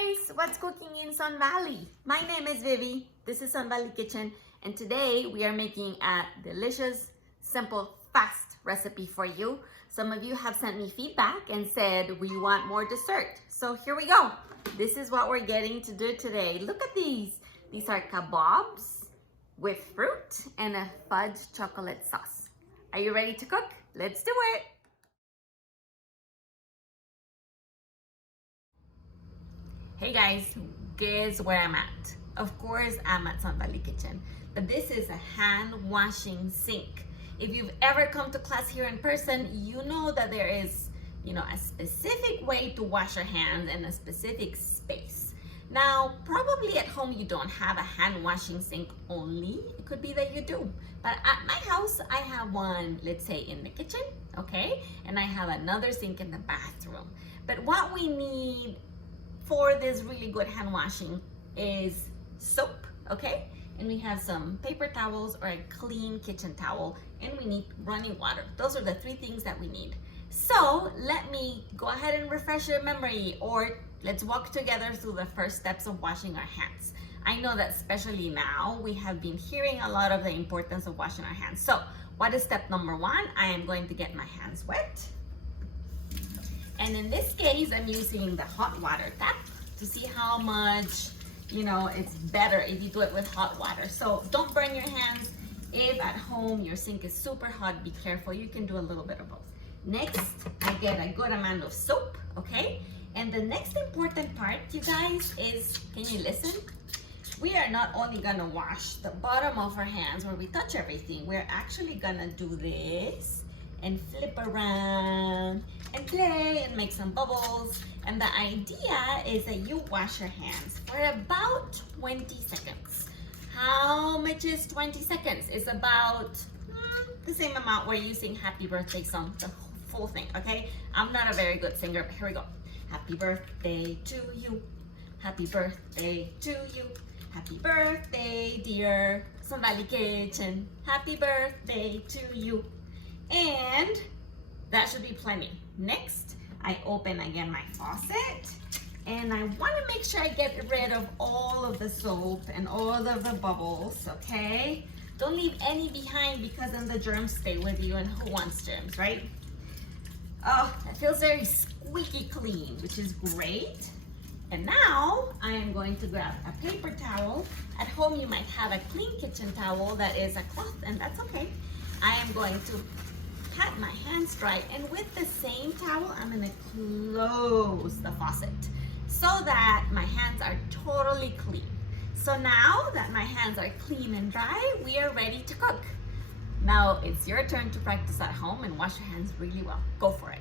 guys, what's cooking in Sun Valley? My name is Vivi, this is Sun Valley Kitchen, and today we are making a delicious, simple, fast recipe for you. Some of you have sent me feedback and said we want more dessert. So here we go. This is what we're getting to do today. Look at these. These are kabobs with fruit and a fudge chocolate sauce. Are you ready to cook? Let's do it. Hey guys, guess where I'm at? Of course, I'm at Sun Valley Kitchen, but this is a hand washing sink. If you've ever come to class here in person, you know that there is, a specific way to wash your hands in a specific space. Now, probably at home you don't have a hand washing sink only. It could be that you do. But at my house, I have one, let's say in the kitchen, okay? And I have another sink in the bathroom. But what we need for this really good hand washing is soap, okay? And we have some paper towels or a clean kitchen towel, and we need running water. Those are the three things that we need. So let me go ahead and refresh your memory, or let's walk together through the first steps of washing our hands. I know that especially now, we have been hearing a lot of the importance of washing our hands. So what is step number one? I am going to get my hands wet. And in this case, I'm using the hot water tap to see how much, it's better if you do it with hot water. So don't burn your hands. If at home your sink is super hot, be careful. You can do a little bit of both. Next, I get a good amount of soap, okay? And the next important part, you guys, is, can you listen? We are not only gonna wash the bottom of our hands where we touch everything. We're actually gonna do this and flip around and play and make some bubbles. And the idea is that you wash your hands for about 20 seconds. How much is 20 seconds? It's about the same amount we're using happy birthday song, the full thing, okay? I'm not a very good singer, but here we go. Happy birthday to you. Happy birthday to you. Happy birthday, dear Sun Valley Kitchen. Happy birthday to you. And that should be plenty. Next, I open again my faucet, and I want to make sure I get rid of all of the soap and all of the bubbles, okay? Don't leave any behind, because then the germs stay with you, and who wants germs, right? Oh, that feels very squeaky clean, which is great. And now I am going to grab a paper towel. At home you might have a clean kitchen towel that is a cloth, and that's okay. I am going to pat my hands dry, and with the same towel I'm going to close the faucet so that my hands are totally clean. So now that my hands are clean and dry, we are ready to cook. Now it's your turn to practice at home and wash your hands really well. Go for it.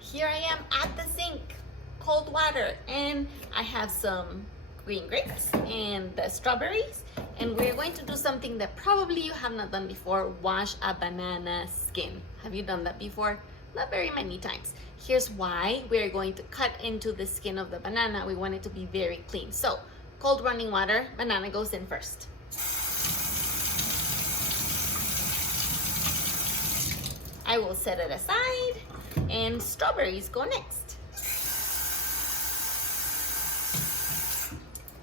Here I am at the sink, cold water, and I have some green grapes and the strawberries, and we're going to do something that probably you have not done before: wash a banana skin. Have you done that before? Not very many times. Here's why. We're going to cut into the skin of the banana. We want it to be very clean. So cold running water, banana goes in first. I will set it aside, and strawberries go next.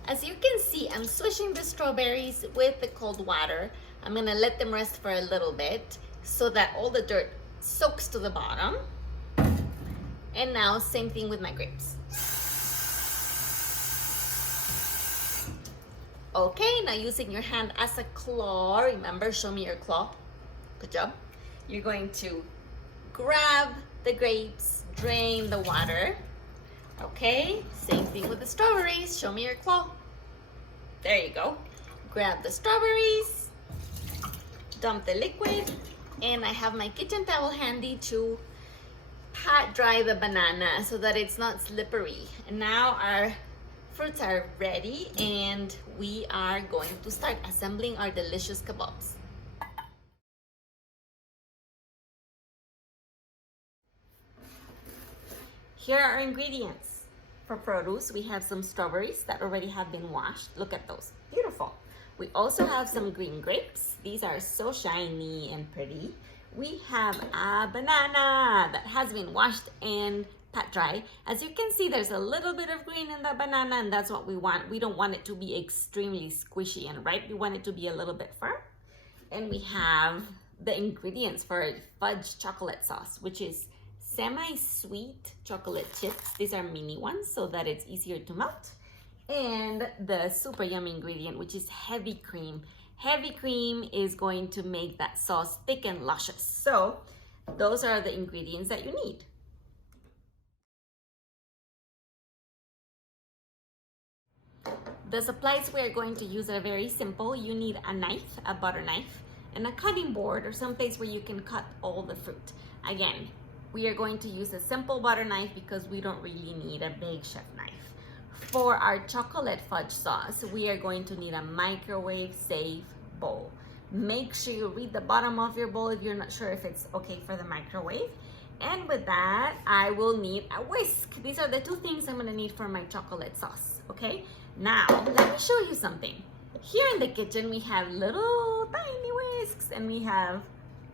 As you can see, I'm swishing the strawberries with the cold water. I'm gonna let them rest for a little bit so that all the dirt soaks to the bottom. And now, same thing with my grapes. Okay, now using your hand as a claw, remember, show me your claw. Good job. You're going to grab the grapes, drain the water. Okay, same thing with the strawberries. Show me your claw. There you go. Grab the strawberries, dump the liquid, and I have my kitchen towel handy to pat dry the banana so that it's not slippery. And now our fruits are ready, and we are going to start assembling our delicious kabobs. Here are our ingredients. For produce, we have some strawberries that already have been washed. Look at those, beautiful. We also have some green grapes. These are so shiny and pretty. we have a banana that has been washed and pat dry. As you can see, there's a little bit of green in the banana, and that's what we want. We don't want it to be extremely squishy and ripe. We want it to be a little bit firm. And we have the ingredients for fudge chocolate sauce, which is semi-sweet chocolate chips. These are mini ones so that it's easier to melt. And the super yummy ingredient, which is heavy cream. Heavy cream is going to make that sauce thick and luscious. So those are the ingredients that you need. The supplies we are going to use are very simple. You need a knife, a butter knife, and a cutting board or some place where you can cut all the fruit. Again, we are going to use a simple butter knife because we don't really need a big chef knife. For our chocolate fudge sauce, we are going to need a microwave safe bowl. Make sure you read the bottom of your bowl if you're not sure if it's okay for the microwave. And with that, I will need a whisk. These are the two things I'm gonna need for my chocolate sauce, okay? Now, let me show you something. Here in the kitchen, we have little tiny whisks and we have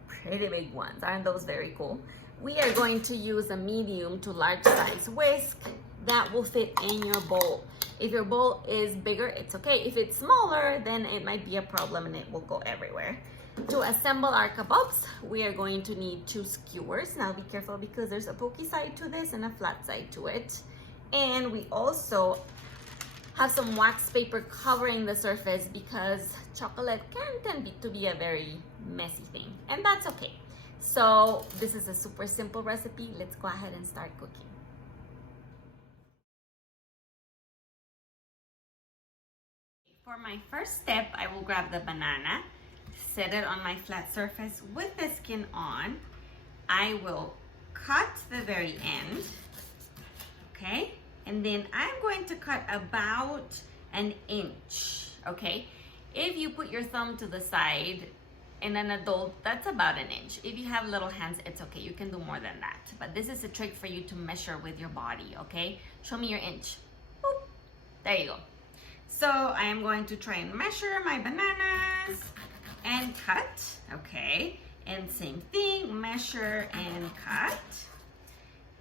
pretty big ones. Aren't those very cool? We are going to use a medium to large size whisk that will fit in your bowl. If your bowl is bigger, it's okay. If it's smaller, then it might be a problem and it will go everywhere. To assemble our kabobs, we are going to need 2 skewers. Now be careful because there's a pokey side to this and a flat side to it. And we also have some wax paper covering the surface because chocolate can tend to be a very messy thing, and that's okay. So this is a super simple recipe. Let's go ahead and start cooking. For my first step, I will grab the banana, set it on my flat surface with the skin on. I will cut the very end, okay? And then I'm going to cut about an inch, okay? If you put your thumb to the side, in an adult, that's about an inch. If you have little hands, it's okay. You can do more than that. But this is a trick for you to measure with your body, okay? Show me your inch. Boop. There you go. So I am going to try and measure my bananas and cut, okay? And same thing, measure and cut.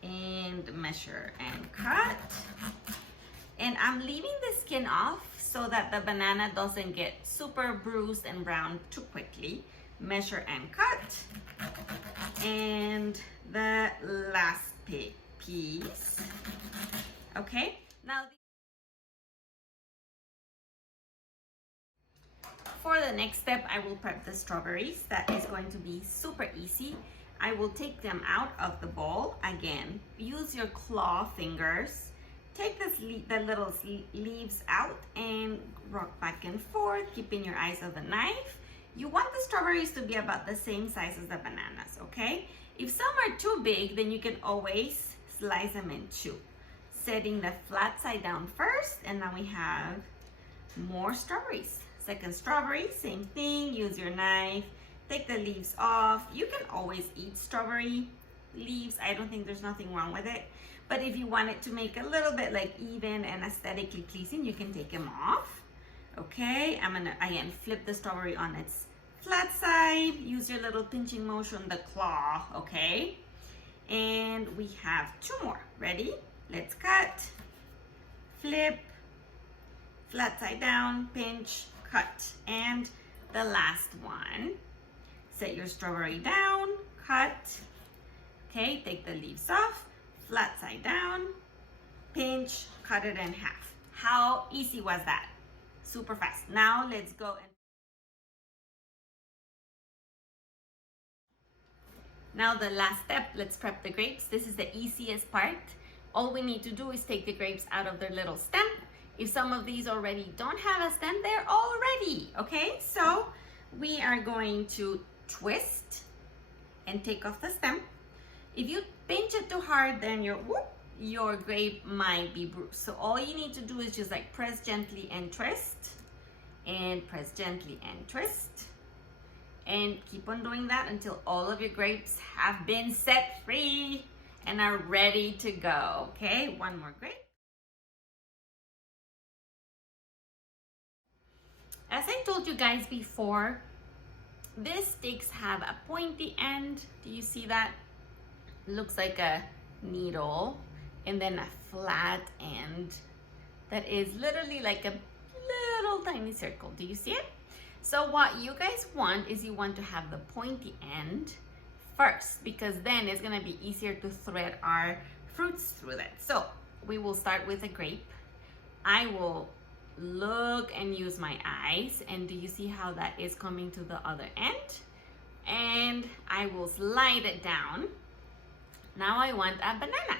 And measure and cut. And I'm leaving the skin off so that the banana doesn't get super bruised and brown too quickly. Measure and cut. And the last piece. Okay, now for the next step, I will prep the strawberries. That is going to be super easy. I will take them out of the bowl. Again, use your claw fingers. Take the little leaves out and rock back and forth, keeping your eyes on the knife. You want the strawberries to be about the same size as the bananas, okay? If some are too big, then you can always slice them in 2. Setting the flat side down first, and now we have more strawberries. Second strawberry, same thing, use your knife. Take the leaves off. You can always eat strawberry leaves. I don't think there's nothing wrong with it. But if you want it to make a little bit like even and aesthetically pleasing, you can take them off. Okay, I'm gonna, again, flip the strawberry on its flat side. Use your little pinching motion, the claw, okay? And we have 2 more. Ready? Let's cut, flip, flat side down, pinch, cut. And the last one. Set your strawberry down, cut, okay, take the leaves off, flat side down, pinch, cut it in half. How easy was that? Super fast. Now let's go and now the last step, let's prep the grapes. This is the easiest part. All we need to do is take the grapes out of their little stem. If some of these already don't have a stem, they're all ready, okay? So we are going to twist and take off the stem. If you pinch it too hard, then your grape might be bruised. So all you need to do is just like press gently and twist, and press gently and twist, and keep on doing that until all of your grapes have been set free and are ready to go. Okay, one more grape. As I told you guys before, These sticks have a pointy end. Do you see that? Looks like a needle, and then a flat end that is literally like a little tiny circle. Do you see it? So what you guys want is you want to have the pointy end first, because then it's gonna be easier to thread our fruits through that. So we will start with a grape. I will look and use my eyes, and do you see how that is coming to the other end? And I will slide it down. Now I want a banana.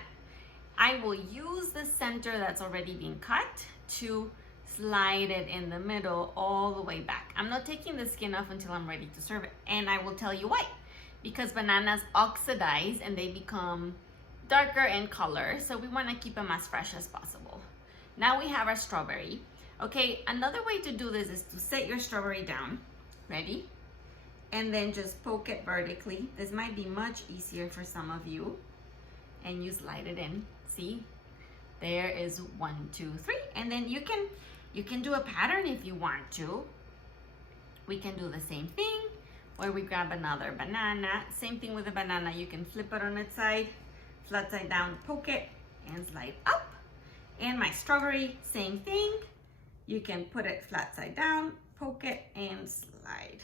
I will use the center that's already been cut to slide it in the middle all the way back. I'm not taking the skin off until I'm ready to serve it, and I will tell you why. Because bananas oxidize and they become darker in color, so we want to keep them as fresh as possible. Now we have our strawberry. Okay, another way to do this is to set your strawberry down. Ready? And then just poke it vertically. This might be much easier for some of you. And you slide it in. See? There is 1, 2, 3. And then you can do a pattern if you want to. We can do the same thing where we grab another banana. Same thing with the banana. You can flip it on its side, flat side down, poke it, and slide up. And my strawberry, same thing. You can put it flat side down, poke it, and slide.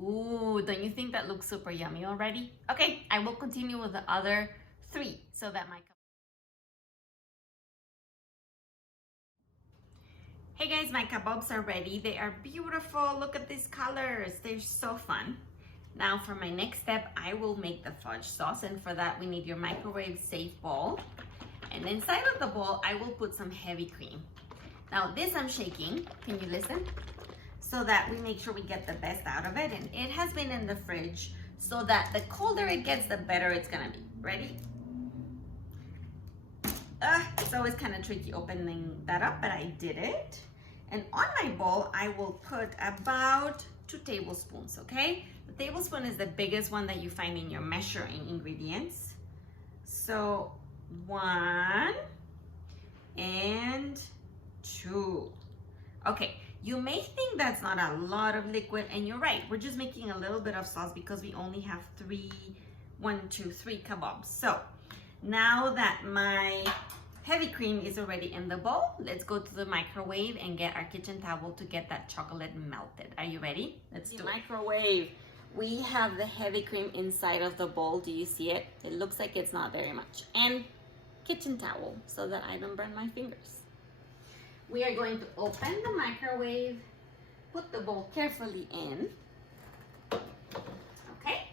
Ooh, don't you think that looks super yummy already? Okay, I will continue with the other 3 so that my... Hey guys, my kabobs are ready. They are beautiful. Look at these colors. They're so fun. Now for my next step, I will make the fudge sauce, and for that we need your microwave safe bowl. And inside of the bowl, I will put some heavy cream. Now this I'm shaking, can you listen? So that we make sure we get the best out of it. And it has been in the fridge so that the colder it gets, the better it's gonna be. Ready? It's always kind of tricky opening that up, but I did it. And on my bowl, I will put about 2 tablespoons, okay? The tablespoon is the biggest one that you find in your measuring ingredients. So 1 and 2. Okay, you may think that's not a lot of liquid, and you're right. We're just making a little bit of sauce because we only have 3 kabobs. So now that my heavy cream is already in the bowl, let's go to the microwave and get our kitchen towel to get that chocolate melted. Are you ready? Let's do it. Microwave. We have the heavy cream inside of the bowl. Do you see it? It looks like it's not very much. And kitchen towel so that I don't burn my fingers. We are going to open the microwave, put the bowl carefully in. Okay?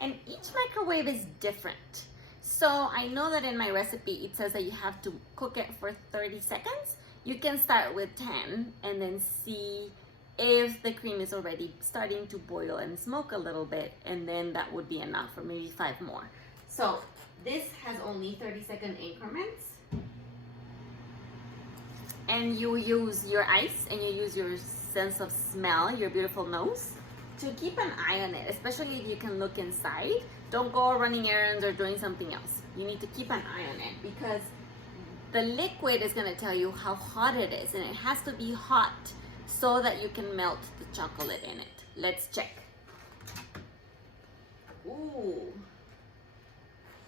And each microwave is different. So I know that in my recipe, it says that you have to cook it for 30 seconds. You can start with 10 and then see if the cream is already starting to boil and smoke a little bit, and then that would be enough, or maybe 5 more. So this has only 30-second increments. And you use your eyes and you use your sense of smell, your beautiful nose, to keep an eye on it, especially if you can look inside. Don't go running errands or doing something else. You need to keep an eye on it because the liquid is going to tell you how hot it is, and it has to be hot so that you can melt the chocolate in it. Let's check. Ooh.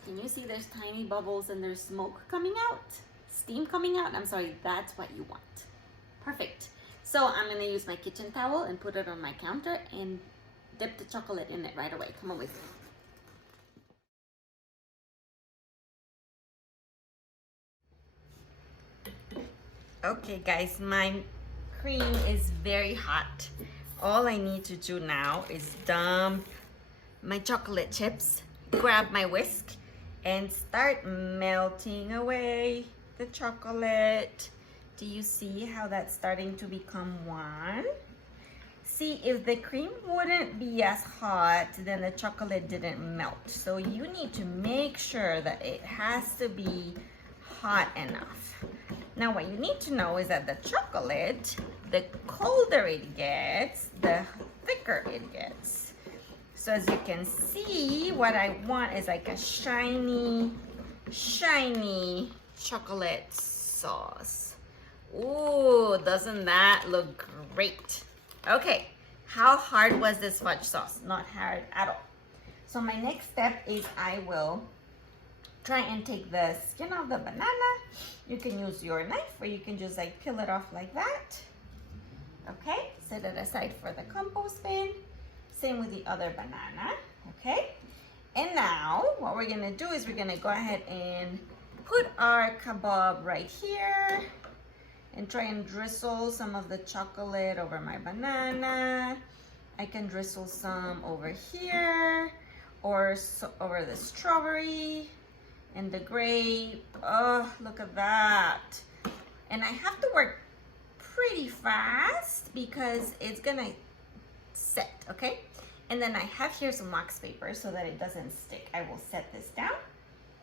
Can you see there's tiny bubbles and there's smoke coming out? Steam coming out? I'm sorry, that's what you want. Perfect. So I'm gonna use my kitchen towel and put it on my counter and dip the chocolate in it right away. Come on with me. Okay guys, my cream is very hot. All I need to do now is dump my chocolate chips, grab my whisk, and start melting away the chocolate. Do you see how that's starting to become one? See, if the cream wouldn't be as hot, then the chocolate didn't melt. So you need to make sure that it has to be hot enough. Now what you need to know is that the chocolate, the colder it gets, the thicker it gets. So as you can see, what I want is like a shiny, shiny chocolate sauce. Ooh, doesn't that look great? Okay, How hard was this fudge sauce? Not hard at all. So my next step is I will try and take the skin of the banana. You can use your knife or you can just like peel it off like that. Okay, set it aside for the compost bin. Same with the other banana, okay? And now what we're gonna do is we're gonna go ahead and put our kabob right here and try and drizzle some of the chocolate over my banana. I can drizzle some over here or over the strawberry and the grape. Oh, look at that. And I have to work pretty fast because it's gonna set, okay? And then I have here some wax paper so that it doesn't stick. I will set this down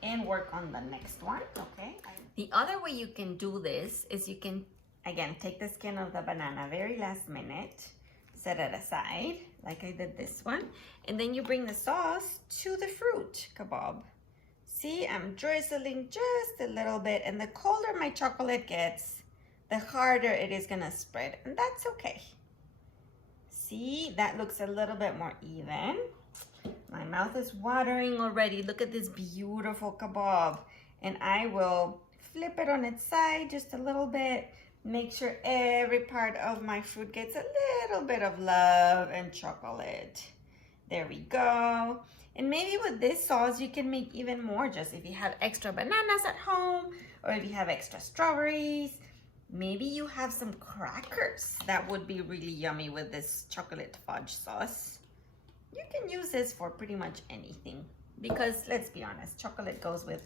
and work on the next one, okay? The other way you can do this is you can, again, take the skin of the banana very last minute, set it aside, like I did this one, and then you bring the sauce to the fruit kabob. See, I'm drizzling just a little bit, and the colder my chocolate gets, the harder it is gonna spread, and that's okay. See, that looks a little bit more even. My mouth is watering already. Look at this beautiful kabob. And I will flip it on its side just a little bit. Make sure every part of my fruit gets a little bit of love and chocolate. There we go. And maybe with this sauce, you can make even more just if you have extra bananas at home or if you have extra strawberries. Maybe you have some crackers. That would be really yummy with this chocolate fudge sauce. You can use this for pretty much anything because let's be honest, chocolate goes with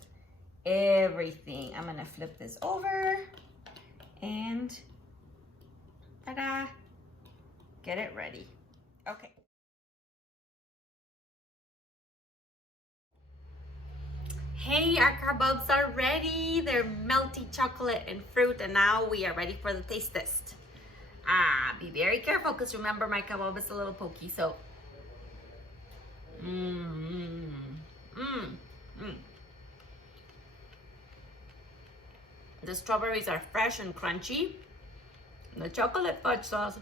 everything. I'm gonna flip this over and ta-da, get it ready. Okay. Hey, our kabobs are ready. They're melty chocolate and fruit, and now we are ready for the taste test. Be very careful because remember my kabob is a little pokey, so. The strawberries are fresh and crunchy. The chocolate fudge sauce,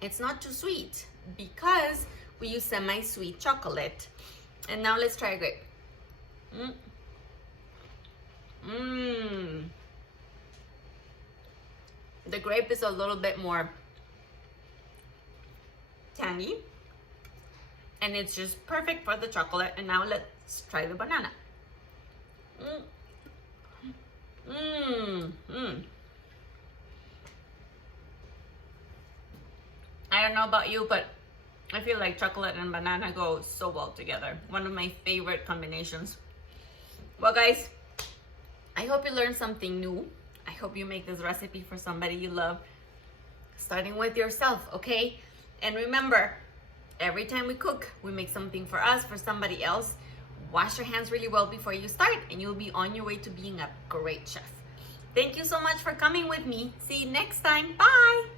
it's not too sweet because we use semi-sweet chocolate. And now let's try grape. The grape is a little bit more tangy and it's just perfect for the chocolate. And now let's try the banana. I don't know about you, but I feel like chocolate and banana go so well together. One of my favorite combinations. Well guys, I hope you learned something new. I hope you make this recipe for somebody you love, starting with yourself, okay? And remember, every time we cook, we make something for us, for somebody else. Wash your hands really well before you start and you'll be on your way to being a great chef. Thank you so much for coming with me. See you next time. Bye.